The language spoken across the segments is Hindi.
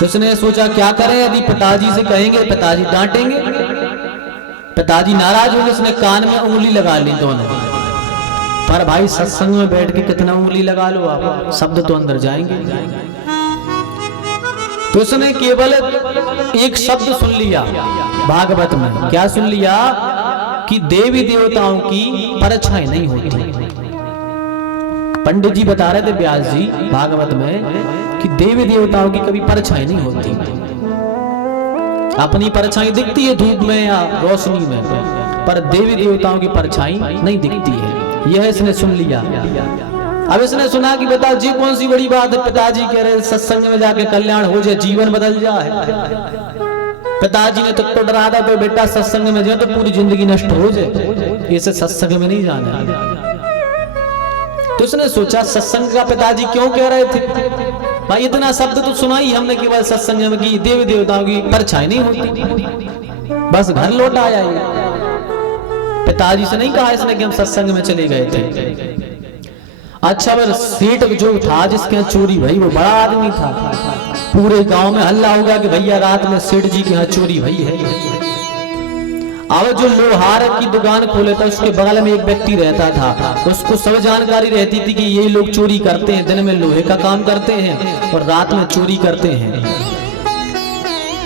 तो उसने सोचा क्या करें, यदि पिताजी से कहेंगे पिताजी डांटेंगे, पिताजी नाराज होंगे। उसने कान में उंगली लगा ली दोनों। पर भाई सत्संग में बैठ के कितना उंगली लगा लो आप, शब्द तो अंदर जाएंगे। तो उसने केवल एक शब्द सुन लिया भागवत में। क्या सुन लिया? कि देवी देवताओं की परछाई नहीं होती। पंडित जी बता रहे थे व्यास जी भागवत में कि देवी देवताओं की कभी परछाई नहीं होती। अपनी परछाई दिखती है धूप में या रोशनी में, पर देवी देवताओं की परछाई नहीं दिखती है। यह इसने सुन लिया। अब इसने सुना कि बता जी कौन सी बड़ी बात है, पिताजी कह रहे सत्संग में जाके कल्याण हो जाए, जीवन बदल जाए। पिताजी ने तो डरा था तो बेटा सत्संग में जाए तो पूरी जिंदगी नष्ट हो जाए, इसे सत्संग में नहीं जाना। तो उसने सोचा सत्संग का पिताजी क्यों कह रहे थे भाई, इतना शब्द तो सुना ही हमने केवल सत्संग में कि देवी देवताओं की परछाई नहीं होती, बस घर लौट आया। पिताजी से नहीं कहा इसने कि हम सत्संग में चले गए थे। अच्छा पर सेठ जो था जिसके यहाँ चोरी भई वो बड़ा आदमी था। पूरे गांव में हल्ला हो गया कि भैया रात में सेठ जी के यहाँ चोरी भई है। अब जो लोहार की दुकान खोले था उसके बगल में एक व्यक्ति रहता था, उसको सब जानकारी रहती थी कि ये लोग चोरी करते हैं, दिन में लोहे का काम करते हैं और रात में चोरी करते हैं।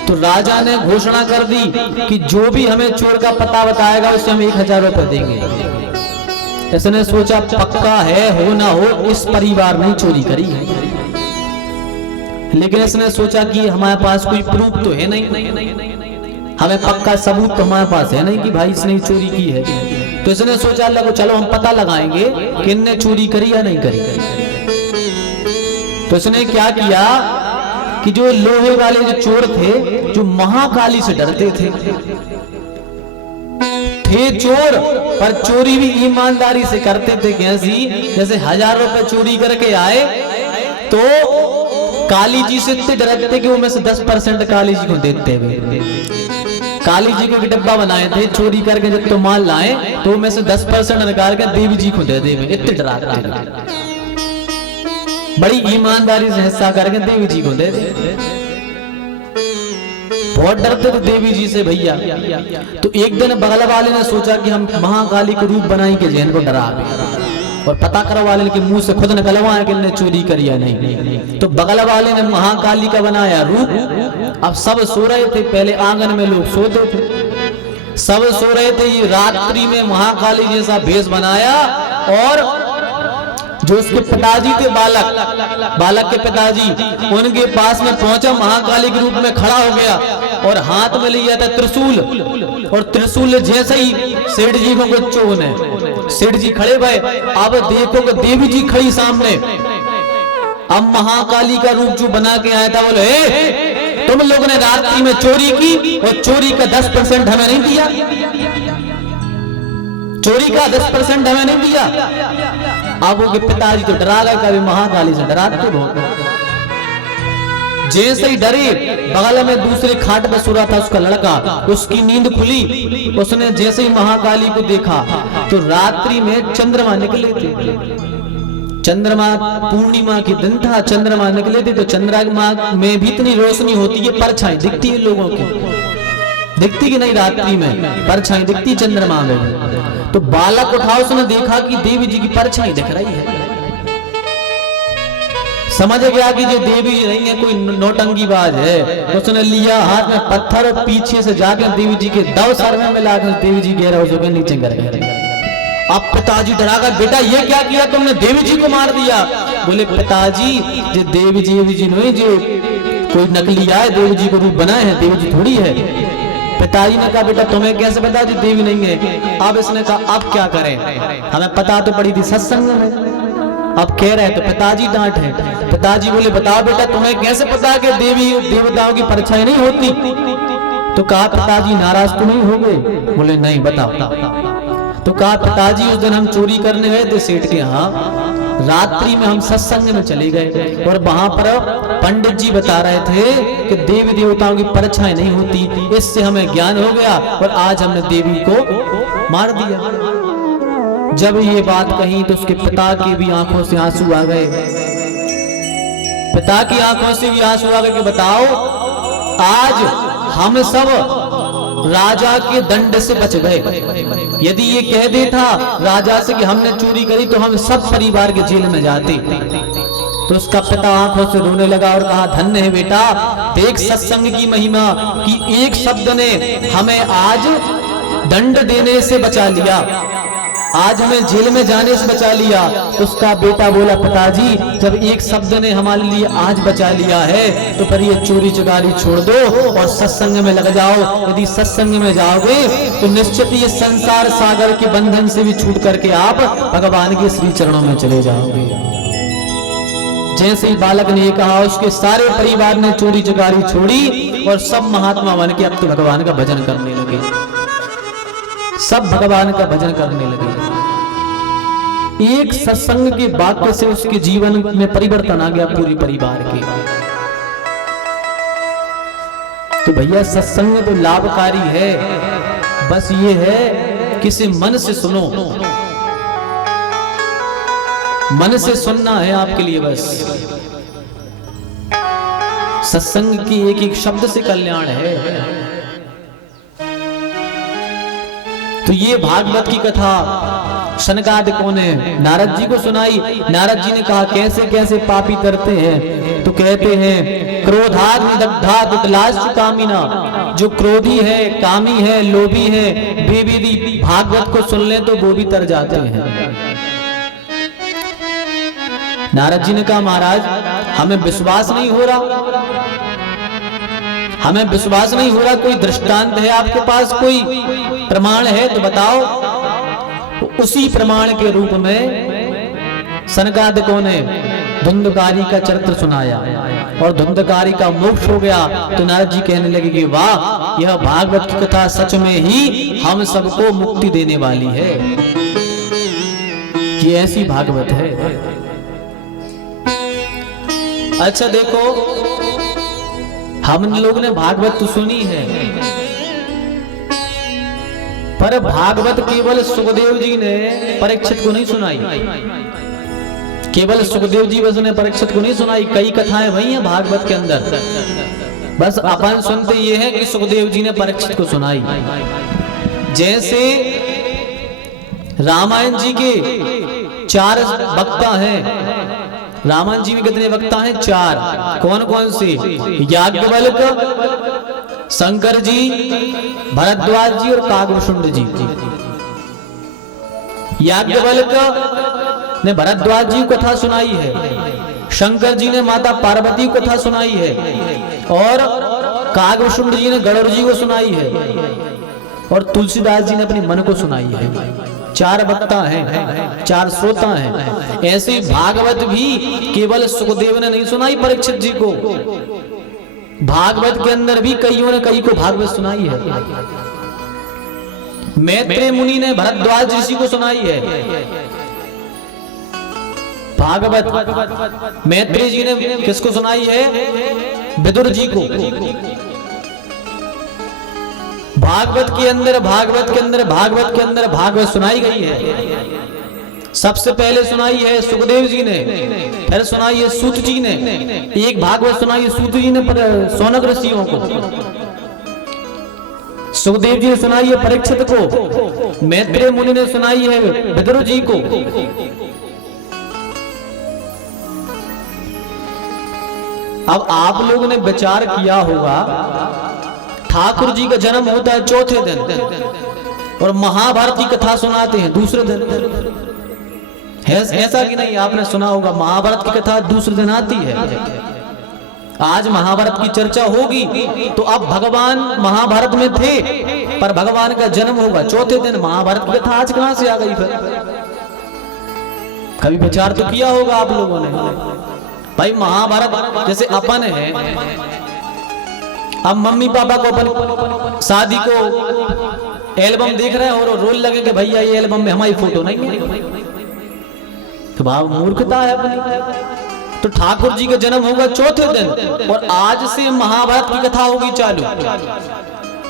तो राजा ने घोषणा कर दी कि जो भी हमें चोर का पता बताएगा उससे हम 1000 रुपए देंगे। इसने सोचा पक्का है, हो ना हो इस परिवार ने चोरी करी है। लेकिन इसने सोचा कि हमारे पास कोई प्रूफ तो है नहीं, हमें पक्का सबूत तो हमारे पास है नहीं कि भाई इसने चोरी की है। तो इसने सोचा लगो चलो हम पता लगाएंगे कि इनने चोरी करी या नहीं करी। तो इसने क्या किया कि जो लोहे वाले जो चोर थे, जो महाकाली से डरते थे चोर, पर चोरी भी ईमानदारी से करते थे। कैसी? जैसे 1000 रुपए चोरी करके आए तो काली जी से इतने डरते थे कि वो में से 10% काली जी को देते हुए। काली जी को डब्बा बनाए थे, चोरी करके जब तो माल लाए तो में से 10% निकाल के देवी जी को दे देवे, इतने डराते थे। बड़ी ईमानदारी से हिस्सा करके देवी जी को दे दे। बहुत डरते थे देवी जी से भैया। तो एक दिन बगल वाले ने सोचा कि हम महाकाली को रूप बनाई के जैन को डरा और पता करो वाले के मुंह से खुद निकलवाया कि इन्हें चोरी करी या नहीं। तो बगल वाले ने महाकाली का बनाया रूप। अब सब सो रहे थे, पहले आंगन में लोग सोते थे, सब सो रहे थे। ये रात्रि में महाकाली जैसा भेष बनाया और जो उसके पिताजी थे बालक के पिताजी, उनके पास में पहुंचा, महाकाली के रूप में खड़ा हो गया और हाथ में लिया था त्रिशूल। और त्रिशूल जैसे ही सेठ जी को बच्चों ने, सेठ जी खड़े भय। अब देखो कि देवी जी खड़ी सामने। अब महाकाली का रूप जो बना के आया था बोले तुम लोगों ने रात्रि में चोरी की और चोरी का 10% हमें नहीं दिया, चोरी का 10% हमें नहीं दिया। अब उनके पिताजी तो डरा गए, कभी महाकाली से डराते बहुत। जैसे ही डरे, बगल में दूसरे खाट पर सो रहा था उसका लड़का, उसकी नींद खुली। उसने जैसे ही महाकाली को देखा तो रात्रि में चंद्रमा निकले थे। चंद्रमा पूर्णिमा के दिन था, चंद्रमा निकले थे। तो चंद्रमा में भी इतनी रोशनी होती है, परछाई दिखती है लोगों की, दिखती कि नहीं रात्रि में परछाई दिखती चंद्रमा में। तो बालक उठा, उसने देखा कि देवी जी की परछाई दिख रही है। समझ गया कि जो देवी नहीं है कोई नौटंकीबाज है। उसने लिया हाथ में पत्थर और पीछे से जाकर देवी जी के दव सर में मिलाकर देवी जी गिरा उसके नीचे गिर गए। अब पिताजी डरा गए, बेटा ये क्या किया तुमने, देवी जी को मार दिया। बोले पिताजी जो देवी जी नहीं, जो कोई नकली आए देवी जी को रूप बनाए हैं, देवी जी थोड़ी है। पिताजी ने कहा बेटा तुम्हें कैसे पता जी देवी नहीं है। अब इसने कहा अब क्या करें, हमें पता तो पड़ी थी सत्संग में, अब कह रहे तो पिताजी डांट है। पिताजी बोले बताओ बेटा तुम्हें कैसे पता कि देवी देवताओं की परछाई नहीं होती। तो कहा पिताजी नाराज तो नहीं हो गए। बोले नहीं बताओ। तो कहा पिताजी उस दिन हम चोरी करने गए थे सेठ के यहाँ, रात्रि में हम सत्संग में चले गए और वहां पर पंडित जी बता रहे थे कि देवी देवताओं की परछाई नहीं होती। इससे हमें ज्ञान हो गया और आज हमने देवी को मार दिया। जब ये बात कही तो उसके पिता की भी आंखों से आंसू आ गए। पिता की आंखों से भी आंसू आ के बताओ, आज हम सब राजा के दंड से बच गए। यदि ये कह देता राजा से कि हमने चोरी करी तो हम सब परिवार के जेल में जाते। तो उसका पिता आंखों से रोने लगा और कहा, धन्य है बेटा, देख सत्संग की महिमा कि एक शब्द ने हमें आज दंड देने से बचा लिया, आज हमें जेल में जाने से बचा लिया। उसका बेटा बोला, पिताजी जब एक शब्द ने हमारे लिए आज बचा लिया है तो पर ये चोरी चकारी छोड़ दो और सत्संग में लग जाओ। यदि सत्संग में जाओगे तो निश्चित ये संसार सागर के बंधन से भी छूट करके आप भगवान के श्री चरणों में चले जाओगे। जैसे ही बालक ने ये कहा, उसके सारे परिवार ने चोरी चकारी छोड़ी और सब महात्मा बन के अब तो भगवान का भजन करने लगे, सब भगवान का भजन करने लगे। एक सत्संग के वाक्य से उसके जीवन में परिवर्तन आ गया पूरे परिवार के। तो भैया सत्संग तो लाभकारी है, बस ये है किसी मन से सुनो, मन से सुनना है आपके लिए बस। सत्संग की एक एक शब्द से कल्याण है। तो ये भागवत की कथा शनकादिकों ने नारद जी को सुनाई। नारद जी ने कहा, कैसे कैसे पापी करते हैं। तो कहते हैं, क्रोधाद निदग्धाद उतलाश्च कामिना, जो क्रोधी है, कामी है, लोभी है, वे भी भागवत को सुन लें तो वो भी तर जाते हैं। नारद जी ने कहा, महाराज हमें विश्वास नहीं हो रहा, हमें विश्वास नहीं हो रहा, कोई दृष्टांत है आपके पास, कोई प्रमाण है तो बताओ। उसी प्रमाण के रूप में सनकादिकों ने धुंधकारी का चरित्र सुनाया और धुंधकारी का मोक्ष हो गया। तो नारद जी कहने लगे कि वाह, यह भागवत की कथा सच में ही हम सबको मुक्ति देने वाली है। ये ऐसी भागवत है। अच्छा देखो, हम लोग ने भागवत तो सुनी है, पर भागवत केवल सुखदेव जी ने परीक्षित को नहीं सुनाई। केवल सुखदेव जी बस ने परीक्षित को नहीं सुनाई, कई कथाएं भई हैं भागवत के अंदर। बस अपन सुनते ये है कि सुखदेव जी ने परीक्षित को सुनाई। जैसे रामायण जी के 4 वक्ता हैं। रामायण जी में कितने वक्ता हैं? 4। कौन कौन से? याज्ञवल्क्य, शंकर जी, भरद्वाज जी और काकभूषुंड जी। याज्ञवल्क्य ने भरद्वाज जी को कथा सुनाई है, शंकर जी ने माता पार्वती को कथा सुनाई है और काकभूषुंड जी ने गरुड़ जी को सुनाई है और तुलसीदास जी ने अपने मन को सुनाई है। 4 वक्ता हैं, 4 श्रोता हैं। ऐसे भागवत भी केवल सुखदेव ने नहीं सुनाई परीक्षित जी को, भागवत के अंदर भी कईयों ने कई को भागवत सुनाई है। मैत्रेय मुनि ने भरद्वाज ऋषि को सुनाई है भागवत। मैत्रेय जी ने किसको सुनाई है? विदुर जी को। भागवत के अंदर भागवत सुनाई गई है। सबसे पहले सुनाई है सुखदेव जी ने, फिर सुनाई है सूत जी ने। एक भागवत सुनाई है सूत जी ने सौनक ऋषियों को, सुखदेव जी ने सुनाई है परीक्षित को, मैत्रेय मुनि ने सुनाई है विदुर जी को। अब आप लोगों ने विचार किया होगा, ठाकुर जी का जन्म होता है चौथे दिन और महाभारत की कथा सुनाते हैं दूसरे दिन। ऐसा कि नहीं? आपने सुना होगा महाभारत की कथा दूसरे दिन आती है। आज महाभारत की चर्चा होगी तो अब भगवान महाभारत में थे, पर भगवान का जन्म होगा चौथे दिन। महाभारत की कथा आज कहां से आ गई? फिर कभी विचार तो किया होगा आप लोगों ने? भाई महाभारत जैसे अपन है, अब मम्मी पापा को अपन शादी को एल्बम देख रहे हैं और रोल लगे कि भैया ये एल्बम में हमारी फोटो नहीं है, तो भाव मूर्खता है अपनी। तो ठाकुर जी का जन्म होगा चौथे दिन और आज से महाभारत की कथा होगी चालू।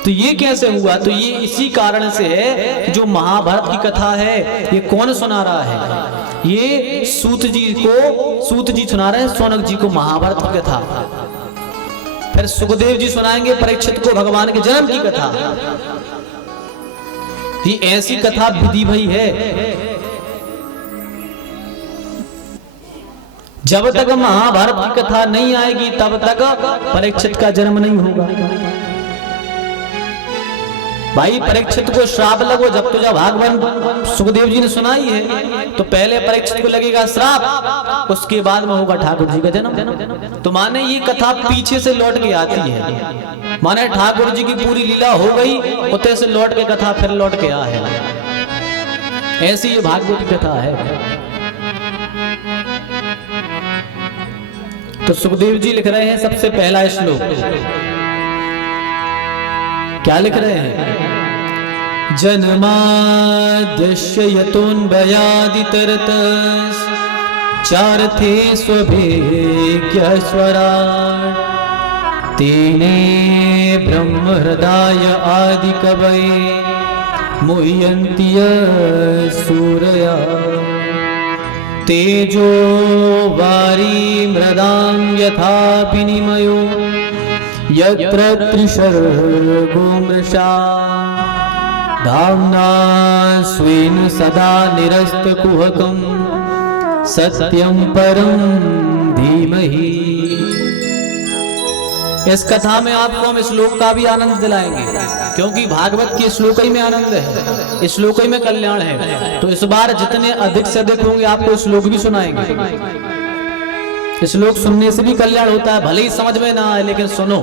तो ये कैसे हुआ? तो ये इसी कारण से है, जो महाभारत की कथा है ये कौन सुना रहा है? ये सूत जी सुना रहे हैं शौनक जी को महाभारत की कथा। फिर सुखदेव जी सुनाएंगे परीक्षित को भगवान के जन्म की कथा। ये ऐसी कथा विधि भई है, जब तक महाभारत की कथा नहीं आएगी तब तक परीक्षित का जन्म नहीं होगा। भाई परीक्षित को श्राप लगो, जब भागवत सुखदेव जी ने सुनाई है तो पहले परीक्षित को लगेगा श्राप, उसके बाद में होगा ठाकुर जी का जन्म। तो माने ये कथा पीछे से लौट के आती है, माने ठाकुर जी की पूरी लीला हो गई, उतने से लौट के कथा फिर लौट के आ है। ऐसी ये भागवत की कथा है। तो सुखदेव जी लिख रहे हैं सबसे पहला श्लोक, क्या लिख रहे हैं? जन्माद्यस्य यतोऽन्वयादितरतस् चार्थे स्वभिज्ञस्वराट् तेने ब्रह्महृदाय आदिकवये मुह्यन्ति सूरया तेजो वारी मृदां यथा विनिमयो यत्र त्रिसर्गो मृषा धाम्ना स्वेन सदा निरस्तकुहकं सत्यं परं धीमहि। इस कथा में आपको हम श्लोक का भी आनंद दिलाएंगे, क्योंकि भागवत के श्लोक ही में आनंद है, इस श्लोक ही में कल्याण है। तो इस बार जितने अधिक से अधिक होंगे आपको श्लोक भी सुनाएंगे। श्लोक सुनने से भी कल्याण होता है, भले ही समझ में ना आए लेकिन सुनो।